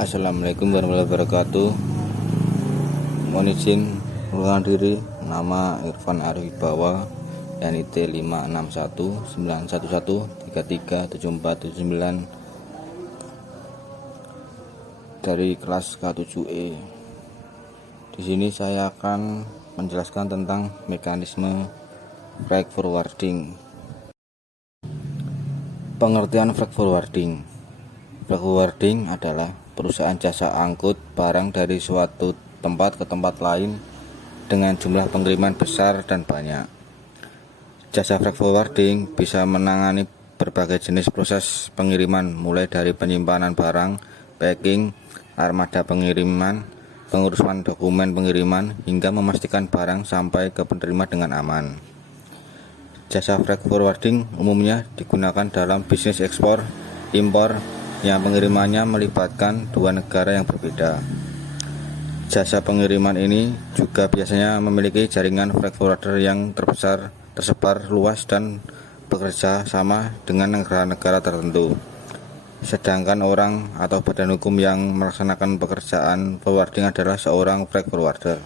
Assalamualaikum warahmatullahi wabarakatuh. Mohon izin perkenalkan diri, nama Irfan Arif Bawa, NIT 56191133747 dari kelas K7E. Di sini saya akan menjelaskan tentang mekanisme freight forwarding. Pengertian freight forwarding. Freight forwarding adalah perusahaan jasa angkut barang dari suatu tempat ke tempat lain dengan jumlah pengiriman besar dan banyak. Jasa freight forwarding bisa menangani berbagai jenis proses pengiriman, mulai dari penyimpanan barang, packing, armada pengiriman, pengurusan dokumen pengiriman, hingga memastikan barang sampai ke penerima dengan aman. Jasa freight forwarding umumnya digunakan dalam bisnis ekspor, impor, yang pengirimannya melibatkan dua negara yang berbeda. Jasa pengiriman ini juga biasanya memiliki jaringan freight forwarder yang tersebar luas dan bekerja sama dengan negara-negara tertentu. Sedangkan orang atau badan hukum yang melaksanakan pekerjaan forwarding adalah seorang freight forwarder.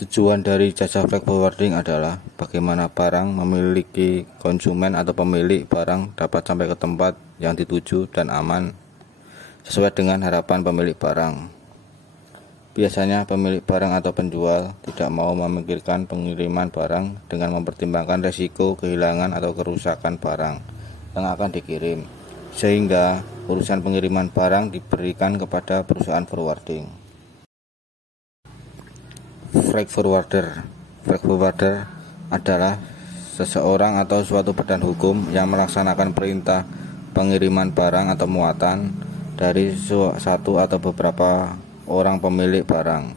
Tujuan dari jasa freight forwarding adalah bagaimana barang memiliki konsumen atau pemilik barang dapat sampai ke tempat yang dituju dan aman sesuai dengan harapan pemilik barang. Biasanya pemilik barang atau penjual tidak mau memikirkan pengiriman barang dengan mempertimbangkan resiko kehilangan atau kerusakan barang yang akan dikirim, sehingga urusan pengiriman barang diberikan kepada perusahaan forwarding. Freight forwarder adalah seseorang atau suatu badan hukum yang melaksanakan perintah pengiriman barang atau muatan dari satu atau beberapa orang pemilik barang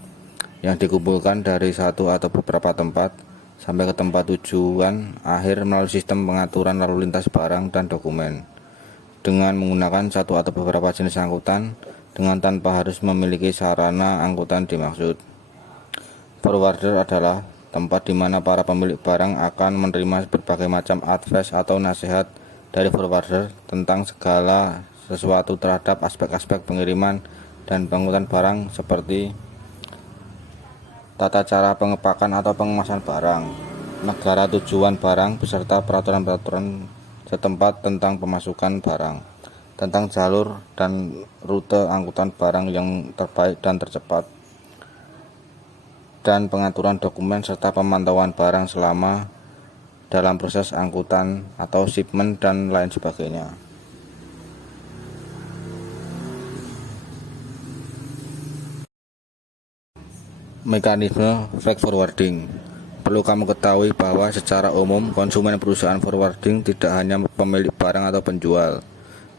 yang dikumpulkan dari satu atau beberapa tempat sampai ke tempat tujuan akhir melalui sistem pengaturan lalu lintas barang dan dokumen dengan menggunakan satu atau beberapa jenis angkutan dengan tanpa harus memiliki sarana angkutan dimaksud. Forwarder adalah tempat di mana para pemilik barang akan menerima berbagai macam advice atau nasihat dari forwarder tentang segala sesuatu terhadap aspek-aspek pengiriman dan pengangkutan barang seperti tata cara pengepakan atau pengemasan barang, negara tujuan barang beserta peraturan-peraturan setempat tentang pemasukan barang, tentang jalur dan rute angkutan barang yang terbaik dan tercepat, dan pengaturan dokumen serta pemantauan barang selama dalam proses angkutan atau shipment dan lain sebagainya. Mekanisme freight forwarding. Perlu kamu ketahui bahwa secara umum konsumen perusahaan forwarding tidak hanya pemilik barang atau penjual,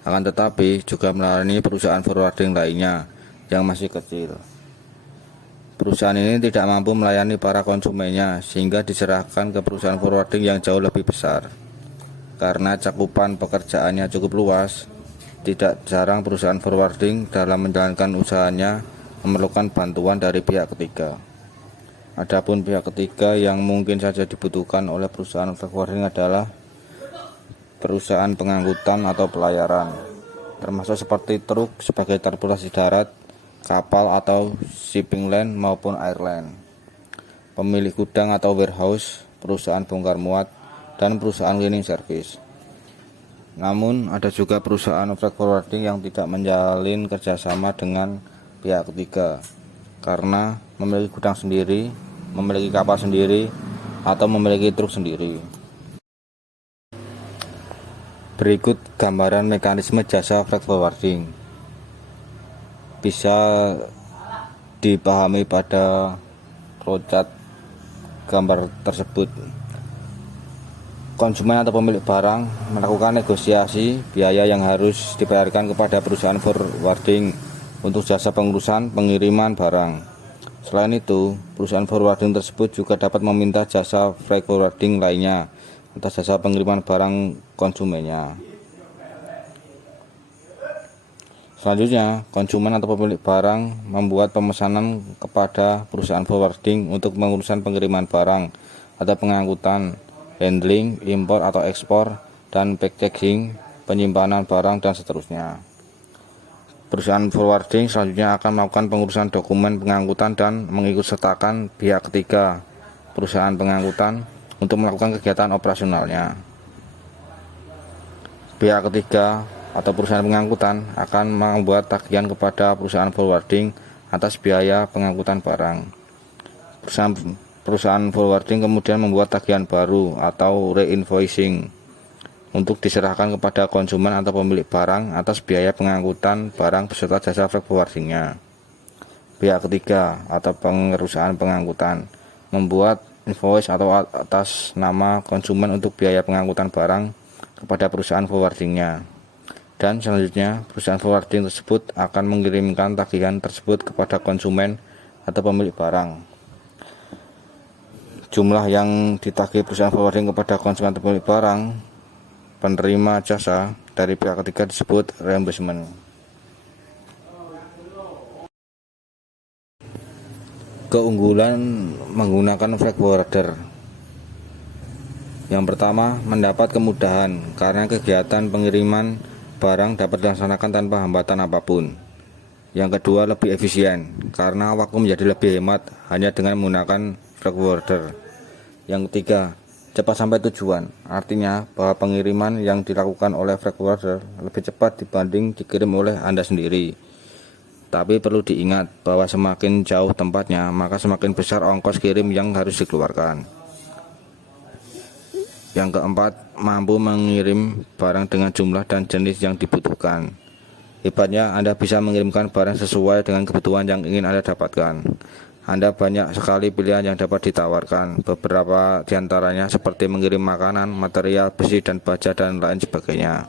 akan tetapi juga melayani perusahaan forwarding lainnya yang masih kecil. Perusahaan ini tidak mampu melayani para konsumennya sehingga diserahkan ke perusahaan forwarding yang jauh lebih besar. Karena cakupan pekerjaannya cukup luas, tidak jarang perusahaan forwarding dalam menjalankan usahanya memerlukan bantuan dari pihak ketiga. Adapun pihak ketiga yang mungkin saja dibutuhkan oleh perusahaan forwarding adalah perusahaan pengangkutan atau pelayaran, termasuk seperti truk sebagai transportasi darat, kapal atau shipping line maupun airline, pemilik gudang atau warehouse, perusahaan bongkar muat, dan perusahaan cleaning service. Namun ada juga perusahaan freight forwarding yang tidak menjalin kerjasama dengan pihak ketiga karena memiliki gudang sendiri, memiliki kapal sendiri, atau memiliki truk sendiri. Berikut gambaran mekanisme jasa freight forwarding. Bisa dipahami pada flowchart gambar tersebut. Konsumen atau pemilik barang melakukan negosiasi biaya yang harus dibayarkan kepada perusahaan forwarding untuk jasa pengurusan pengiriman barang. Selain itu, perusahaan forwarding tersebut juga dapat meminta jasa freight forwarding lainnya atas jasa pengiriman barang konsumennya. Selanjutnya, konsumen atau pemilik barang membuat pemesanan kepada perusahaan forwarding untuk pengurusan pengiriman barang atau pengangkutan, handling, impor atau ekspor, dan packaging, penyimpanan barang, dan seterusnya. Perusahaan forwarding selanjutnya akan melakukan pengurusan dokumen pengangkutan dan mengikutsertakan pihak ketiga perusahaan pengangkutan untuk melakukan kegiatan operasionalnya. Pihak ketiga atau perusahaan pengangkutan akan membuat tagihan kepada perusahaan forwarding atas biaya pengangkutan barang. Perusahaan forwarding kemudian membuat tagihan baru atau re-invoicing untuk diserahkan kepada konsumen atau pemilik barang atas biaya pengangkutan barang beserta jasa freight forwardingnya. Pihak ketiga atau perusahaan pengangkutan membuat invoice atau atas nama konsumen untuk biaya pengangkutan barang kepada perusahaan forwardingnya. Dan selanjutnya perusahaan forwarding tersebut akan mengirimkan tagihan tersebut kepada konsumen atau pemilik barang. Jumlah yang ditagih perusahaan forwarding kepada konsumen atau pemilik barang penerima jasa dari pihak ketiga disebut reimbursement. Keunggulan menggunakan freight forwarder. Yang pertama, mendapat kemudahan karena kegiatan pengiriman barang dapat dilaksanakan tanpa hambatan apapun. Yang kedua, lebih efisien karena waktu menjadi lebih hemat hanya dengan menggunakan freight forwarder. Yang ketiga, cepat sampai tujuan, artinya bahwa pengiriman yang dilakukan oleh freight forwarder lebih cepat dibanding dikirim oleh Anda sendiri. Tapi perlu diingat bahwa semakin jauh tempatnya, maka semakin besar ongkos kirim yang harus dikeluarkan. Yang keempat, mampu mengirim barang dengan jumlah dan jenis yang dibutuhkan. Hebatnya, Anda bisa mengirimkan barang sesuai dengan kebutuhan yang ingin Anda dapatkan. Anda banyak sekali pilihan yang dapat ditawarkan, beberapa diantaranya seperti mengirim makanan, material, besi dan baja, dan lain sebagainya.